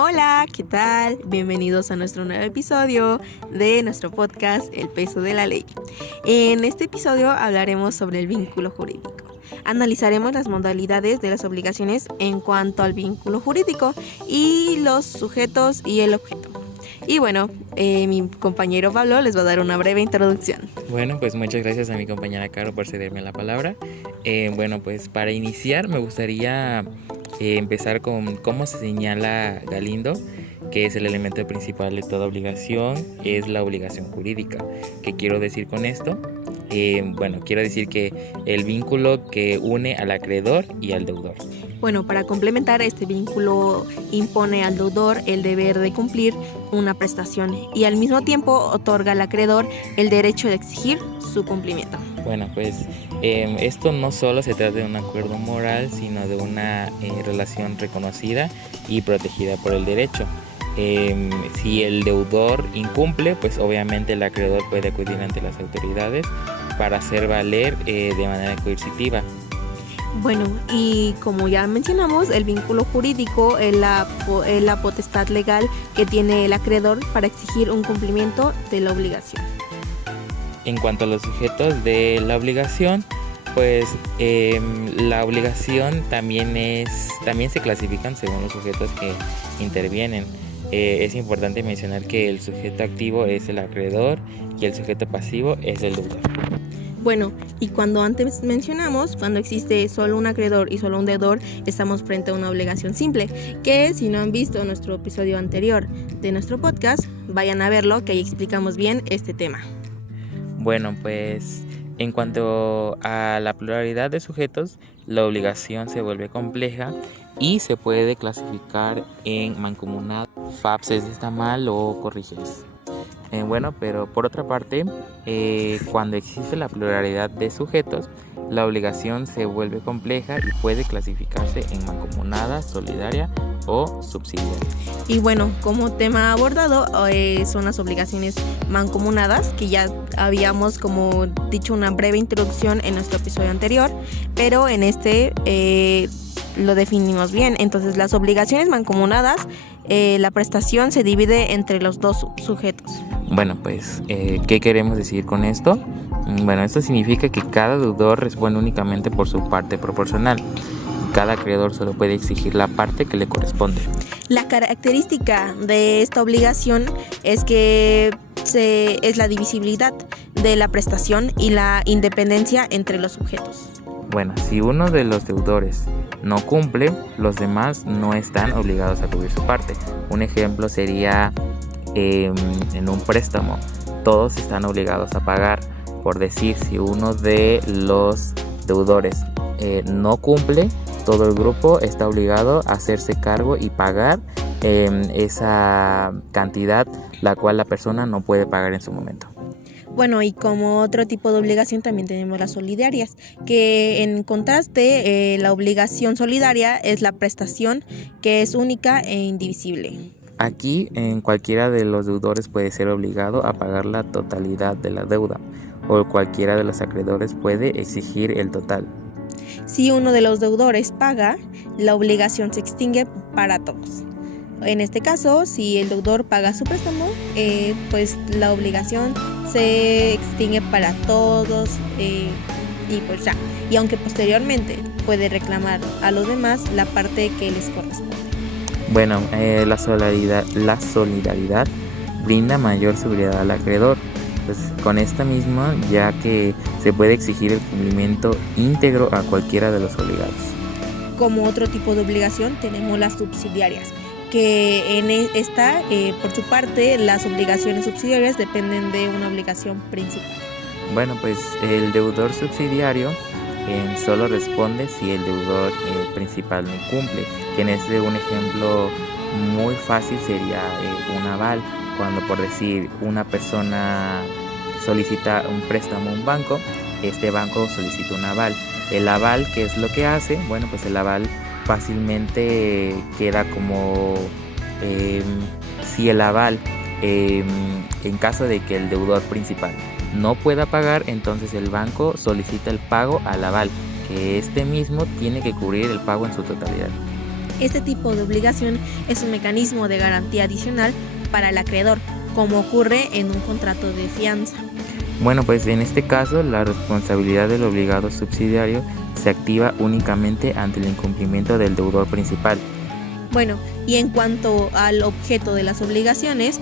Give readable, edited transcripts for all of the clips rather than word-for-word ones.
Hola, ¿qué tal? Bienvenidos a nuestro nuevo episodio de nuestro podcast El peso de la ley. En este episodio hablaremos sobre el vínculo jurídico. Analizaremos las modalidades de las obligaciones en cuanto al vínculo jurídico y los sujetos y el objeto. Y bueno, mi compañero Pablo les va a dar una breve introducción. Bueno, pues muchas gracias a mi compañera Caro por cederme la palabra. Bueno, pues para iniciar me gustaría empezar con cómo se señala Galindo, que es el elemento principal de toda obligación, es la obligación jurídica. ¿Qué quiero decir con esto? Bueno, quiero decir que el vínculo que une al acreedor y al deudor. Bueno, para complementar, este vínculo impone al deudor el deber de cumplir una prestación y al mismo tiempo otorga al acreedor el derecho de exigir su cumplimiento. Bueno, pues esto no solo se trata de un acuerdo moral, sino de una relación reconocida y protegida por el derecho. Si el deudor incumple, pues obviamente el acreedor puede acudir ante las autoridades para hacer valer de manera coercitiva. Bueno, y como ya mencionamos, el vínculo jurídico es la potestad legal que tiene el acreedor para exigir un cumplimiento de la obligación. En cuanto a los sujetos de la obligación, pues la obligación también se clasifican según los sujetos que intervienen. Es importante mencionar que el sujeto activo es el acreedor y el sujeto pasivo es el deudor. Bueno, y cuando antes mencionamos, cuando existe solo un acreedor y solo un deudor, estamos frente a una obligación simple, que si no han visto nuestro episodio anterior de nuestro podcast, vayan a verlo, que ahí explicamos bien este tema. Bueno, pues en cuanto a la pluralidad de sujetos, la obligación se vuelve compleja y se puede clasificar en mancomunado, FAPS está mal o corrígeles. Bueno, pero por otra parte, cuando existe la pluralidad de sujetos, la obligación se vuelve compleja y puede clasificarse en mancomunada, solidaria o subsidiaria. Y bueno, como tema abordado son las obligaciones mancomunadas, que ya habíamos como dicho una breve introducción en nuestro episodio anterior, pero en este lo definimos bien. Entonces, las obligaciones mancomunadas, la prestación se divide entre los dos sujetos. Bueno, pues, ¿qué queremos decir con esto? Bueno, esto significa que cada deudor responde únicamente por su parte proporcional. Cada acreedor solo puede exigir la parte que le corresponde. La característica de esta obligación es que es la divisibilidad de la prestación y la independencia entre los sujetos. Bueno, si uno de los deudores no cumple, los demás no están obligados a cubrir su parte. Un ejemplo sería en un préstamo, todos están obligados a pagar. Por decir, si uno de los deudores no cumple, todo el grupo está obligado a hacerse cargo y pagar esa cantidad la cual la persona no puede pagar en su momento. Bueno, y como otro tipo de obligación también tenemos las solidarias, que en contraste la obligación solidaria es la prestación que es única e indivisible. Aquí en cualquiera de los deudores puede ser obligado a pagar la totalidad de la deuda o cualquiera de los acreedores puede exigir el total. Si uno de los deudores paga, la obligación se extingue para todos. En este caso, si el deudor paga su préstamo, pues la obligación se extingue para todos y pues ya. Y aunque posteriormente puede reclamar a los demás la parte que les corresponde. Bueno, la solidaridad brinda mayor seguridad al acreedor. Pues con esta misma, ya que se puede exigir el cumplimiento íntegro a cualquiera de los obligados. Como otro tipo de obligación tenemos las subsidiarias, que en esta, por su parte, las obligaciones subsidiarias dependen de una obligación principal. Bueno, pues el deudor subsidiario solo responde si el deudor principal no cumple. Que en un ejemplo muy fácil sería un aval. Cuando, por decir, una persona solicita un préstamo a un banco, este banco solicita un aval. El aval, ¿qué es lo que hace? Bueno, pues el aval fácilmente queda como si el aval, en caso de que el deudor principal no pueda pagar, entonces el banco solicita el pago al aval, que este mismo tiene que cubrir el pago en su totalidad. Este tipo de obligación es un mecanismo de garantía adicional para el acreedor, como ocurre en un contrato de fianza. Bueno, pues en este caso la responsabilidad del obligado subsidiario se activa únicamente ante el incumplimiento del deudor principal. Bueno, y en cuanto al objeto de las obligaciones,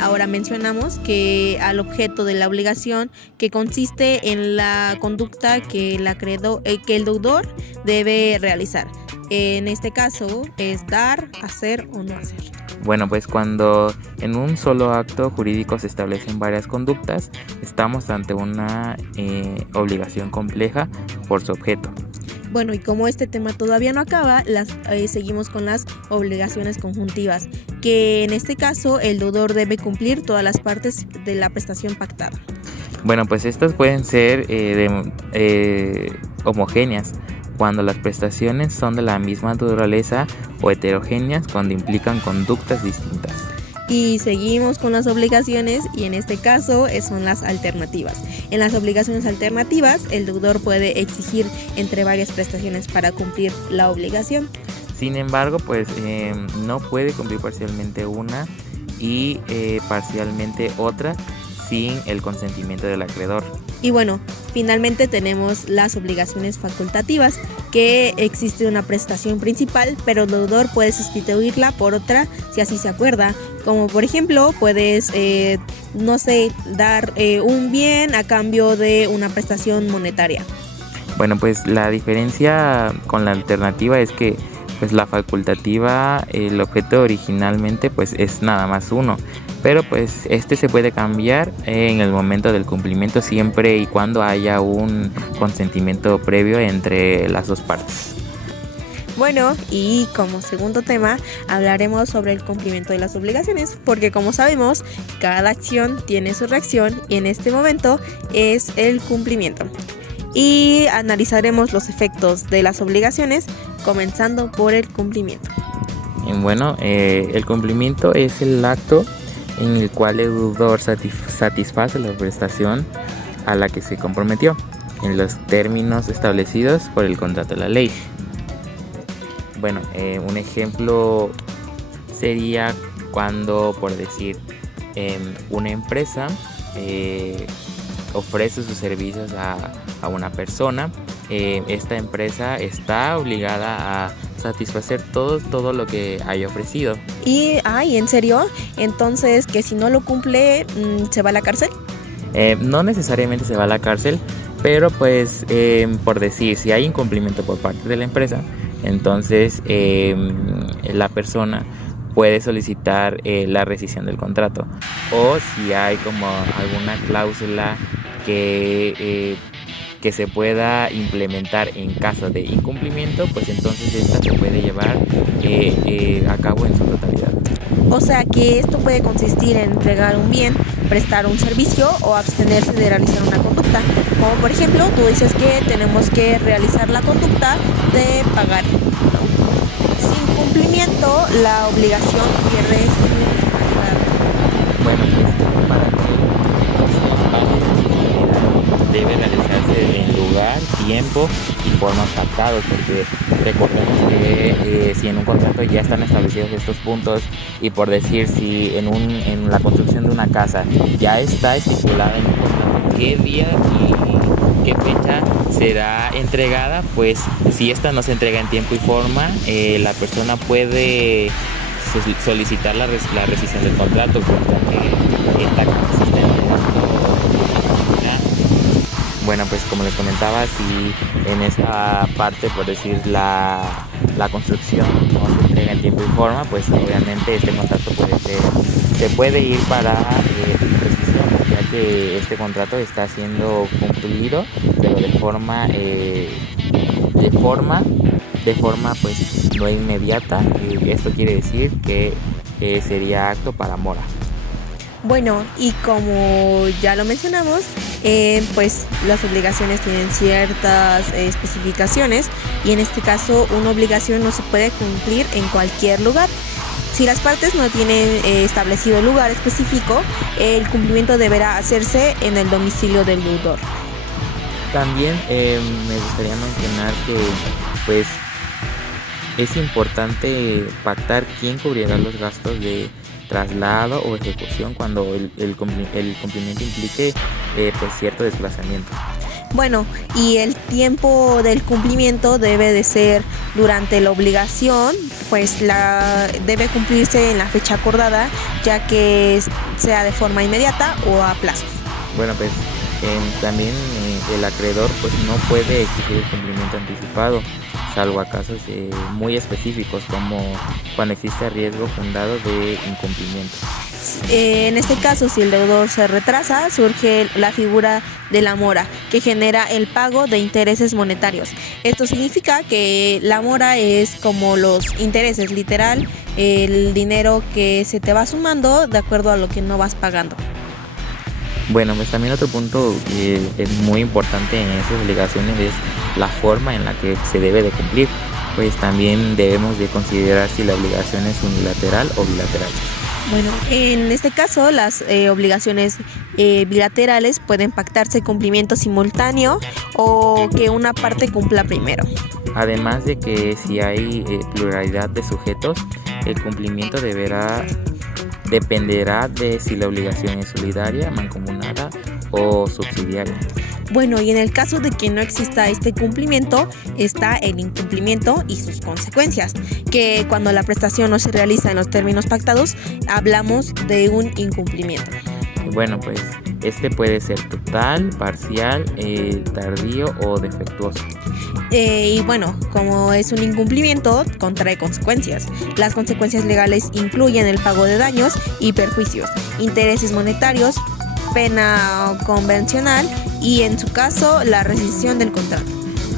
ahora mencionamos que al objeto de la obligación, que consiste en la conducta que el deudor debe realizar. En este caso es dar, hacer o no hacer. Bueno, pues cuando en un solo acto jurídico se establecen varias conductas, estamos ante una obligación compleja por su objeto. Bueno, y como este tema todavía no acaba, seguimos con las obligaciones conjuntivas, que en este caso el deudor debe cumplir todas las partes de la prestación pactada. Bueno, pues estas pueden ser homogéneas cuando las prestaciones son de la misma naturaleza o heterogéneas cuando implican conductas distintas. Y seguimos con las obligaciones y en este caso son las alternativas. En las obligaciones alternativas, el deudor puede exigir entre varias prestaciones para cumplir la obligación. Sin embargo, pues no puede cumplir parcialmente una y parcialmente otra sin el consentimiento del acreedor. Y bueno, finalmente tenemos las obligaciones facultativas, que existe una prestación principal, pero el deudor puede sustituirla por otra si así se acuerda. Como por ejemplo, puedes, dar un bien a cambio de una prestación monetaria. Bueno, pues la diferencia con la alternativa es que pues la facultativa, el objeto originalmente pues es nada más uno, pero pues este se puede cambiar en el momento del cumplimiento siempre y cuando haya un consentimiento previo entre las dos partes. Bueno, y como segundo tema hablaremos sobre el cumplimiento de las obligaciones, porque como sabemos, cada acción tiene su reacción y en este momento es el cumplimiento. Y analizaremos los efectos de las obligaciones, comenzando por el cumplimiento. Bueno, el cumplimiento es el acto en el cual el deudor satisface la prestación a la que se comprometió en los términos establecidos por el contrato de la ley. Bueno, un ejemplo sería cuando, por decir, una empresa ofrece sus servicios a una persona. Esta empresa está obligada a satisfacer todo lo que haya ofrecido. ¿En serio? Entonces, que si no lo cumple, ¿se va a la cárcel? No necesariamente se va a la cárcel, pero pues por decir, si hay incumplimiento por parte de la empresa, entonces la persona puede solicitar la rescisión del contrato, o si hay como alguna cláusula que se pueda implementar en caso de incumplimiento, pues entonces esta se puede llevar a cabo en su totalidad. O sea que esto puede consistir en entregar un bien, prestar un servicio o abstenerse de realizar una conducta. Como por ejemplo, tú dices que tenemos que realizar la conducta de pagar, ¿no? Sin cumplimiento, la obligación pierde su finalidad. Bueno, pues para que debe realizarse en lugar, tiempo y formas pactados, porque recordemos que si en un contrato ya están establecidos estos puntos y por decir si en la construcción de una casa ya está estipulado en un contrato qué día y qué fecha será entregada, pues si esta no se entrega en tiempo y forma, la persona puede solicitar la rescisión del contrato, porque esta consiste en bueno, pues como les comentaba, si en esta parte, por decir, la construcción no se entrega en tiempo y forma, pues obviamente este contrato se puede ir para rescisión, ya que este contrato está siendo concluido, pero de forma pues no inmediata, y esto quiere decir que sería acto para mora. Bueno, y como ya lo mencionamos, pues las obligaciones tienen ciertas especificaciones y en este caso una obligación no se puede cumplir en cualquier lugar. Si las partes no tienen establecido lugar específico, el cumplimiento deberá hacerse en el domicilio del deudor. También me gustaría mencionar que pues es importante pactar quién cubrirá los gastos de traslado o ejecución cuando el cumplimiento implique pues cierto desplazamiento. Bueno, y el tiempo del cumplimiento debe de ser durante la obligación, pues debe cumplirse en la fecha acordada, ya que sea de forma inmediata o a plazos. Bueno, pues también el acreedor pues no puede exigir el cumplimiento anticipado, salvo a casos muy específicos como cuando existe riesgo fundado de incumplimiento. En este caso, si el deudor se retrasa, surge la figura de la mora, que genera el pago de intereses monetarios. Esto significa que la mora es como los intereses, literal, el dinero que se te va sumando de acuerdo a lo que no vas pagando. Bueno, pues también otro punto que es muy importante en estas obligaciones es la forma en la que se debe de cumplir. Pues también debemos de considerar si la obligación es unilateral o bilateral. Bueno, en este caso las obligaciones bilaterales pueden pactarse cumplimiento simultáneo o que una parte cumpla primero. Además de que si hay pluralidad de sujetos, el cumplimiento dependerá de si la obligación es solidaria, mancomunada o subsidiaria. Bueno, y en el caso de que no exista este cumplimiento, está el incumplimiento y sus consecuencias, que cuando la prestación no se realiza en los términos pactados, hablamos de un incumplimiento. Bueno, pues este puede ser total, parcial, tardío o defectuoso. Y bueno, como es un incumplimiento, contrae consecuencias. Las consecuencias legales incluyen el pago de daños y perjuicios, intereses monetarios, pena convencional y en su caso la rescisión del contrato.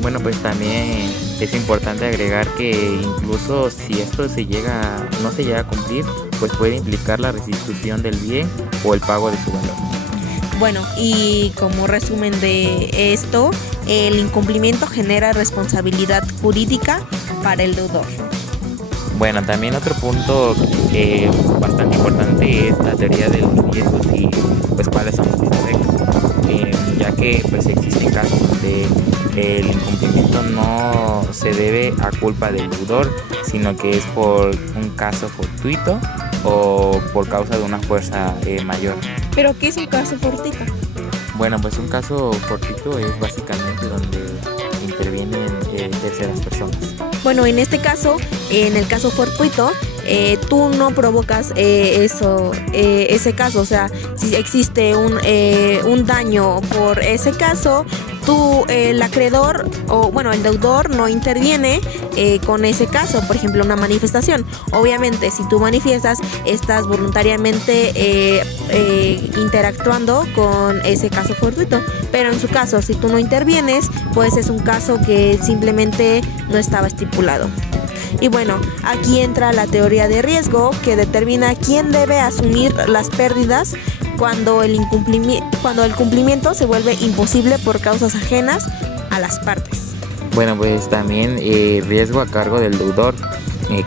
Bueno, pues también es importante agregar que incluso si esto no se llega a cumplir, pues puede implicar la restitución del bien o el pago de su valor. Bueno, y como resumen de esto, el incumplimiento genera responsabilidad jurídica para el deudor. Bueno, también otro punto bastante importante es la teoría de los riesgos y pues cuáles son sus efectos, ya que pues existen casos donde el incumplimiento no se debe a culpa del deudor, sino que es por un caso fortuito o por causa de una fuerza mayor. ¿Pero qué es un caso fortuito? Bueno, pues un caso fortuito es básicamente donde intervienen terceras personas. Bueno, en este caso, en el caso fortuito, tú no provocas ese caso, o sea, si existe un daño por ese caso, el acreedor el deudor no interviene con ese caso, por ejemplo, una manifestación. Obviamente, si tú manifiestas, estás voluntariamente interactuando con ese caso fortuito, pero en su caso, si tú no intervienes, pues es un caso que simplemente no estaba estipulado. Y bueno, aquí entra la teoría de riesgo que determina quién debe asumir las pérdidas cuando el cumplimiento se vuelve imposible por causas ajenas a las partes. Bueno, pues también riesgo a cargo del deudor.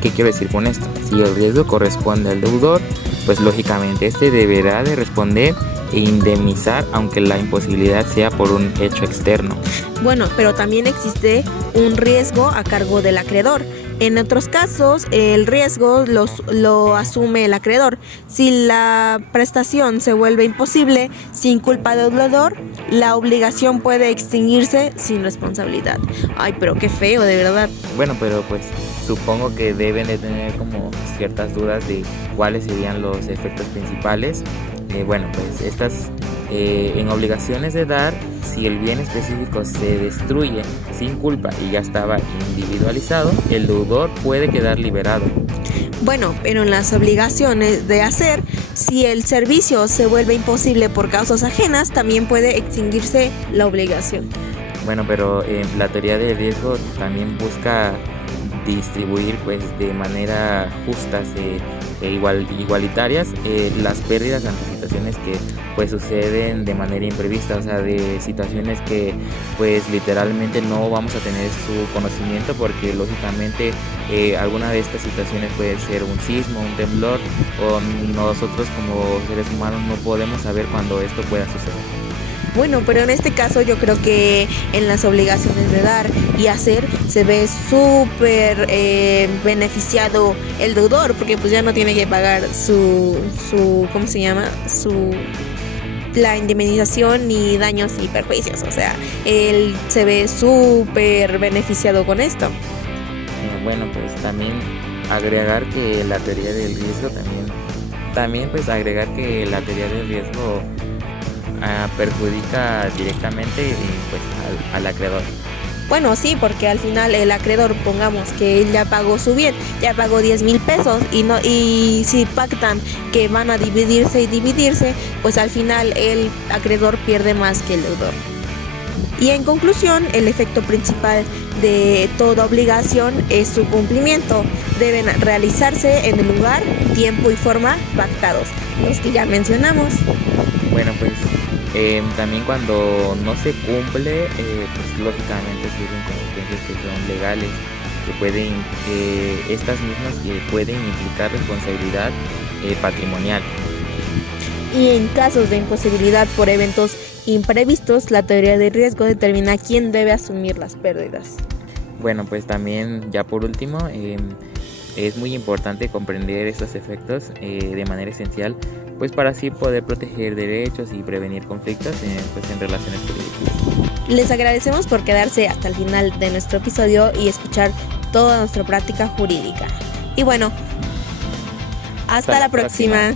¿Qué quiero decir con esto? Si el riesgo corresponde al deudor, pues lógicamente este deberá de responder e indemnizar aunque la imposibilidad sea por un hecho externo. Bueno, pero también existe un riesgo a cargo del acreedor. En otros casos, el riesgo lo asume el acreedor. Si la prestación se vuelve imposible sin culpa del deudor, la obligación puede extinguirse sin responsabilidad. Ay, pero qué feo, de verdad. Bueno, pero pues supongo que deben de tener como ciertas dudas de cuáles serían los efectos principales. Bueno, pues estas en obligaciones de dar, si el bien específico se destruye sin culpa y ya estaba individualizado, el deudor puede quedar liberado. Bueno, pero en las obligaciones de hacer, si el servicio se vuelve imposible por causas ajenas, también puede extinguirse la obligación. Bueno, pero la teoría de riesgo también busca distribuir pues de manera justas igualitarias las pérdidas ante situaciones que pues suceden de manera imprevista, o sea, de situaciones que pues literalmente no vamos a tener su conocimiento porque lógicamente alguna de estas situaciones puede ser un sismo, un temblor, o nosotros como seres humanos no podemos saber cuándo esto pueda suceder. Bueno, pero en este caso yo creo que en las obligaciones de dar y hacer se ve súper beneficiado el deudor, porque pues ya no tiene que pagar ¿cómo se llama? La indemnización ni daños y perjuicios, o sea, él se ve súper beneficiado con esto. Bueno, pues también agregar que la teoría del riesgo también pues agregar que la teoría del riesgo perjudica directamente pues al acreedor. Bueno, sí, porque al final el acreedor, pongamos que él ya pagó su bien, ya pagó 10,000 pesos y si pactan que van a dividirse, pues al final el acreedor pierde más que el deudor. Y en conclusión, el efecto principal de toda obligación es su cumplimiento. Deben realizarse en el lugar, tiempo y forma pactados, los que ya mencionamos. Bueno, pues también cuando no se cumple, pues lógicamente surgen consecuencias que son legales, estas mismas que pueden implicar responsabilidad patrimonial. Y en casos de imposibilidad por eventos imprevistos, la teoría de riesgo determina quién debe asumir las pérdidas. Bueno, pues también ya por último, es muy importante comprender estos efectos de manera esencial, pues para así poder proteger derechos y prevenir conflictos en relaciones jurídicas. Les agradecemos por quedarse hasta el final de nuestro episodio y escuchar toda nuestra práctica jurídica. Y bueno, hasta la próxima.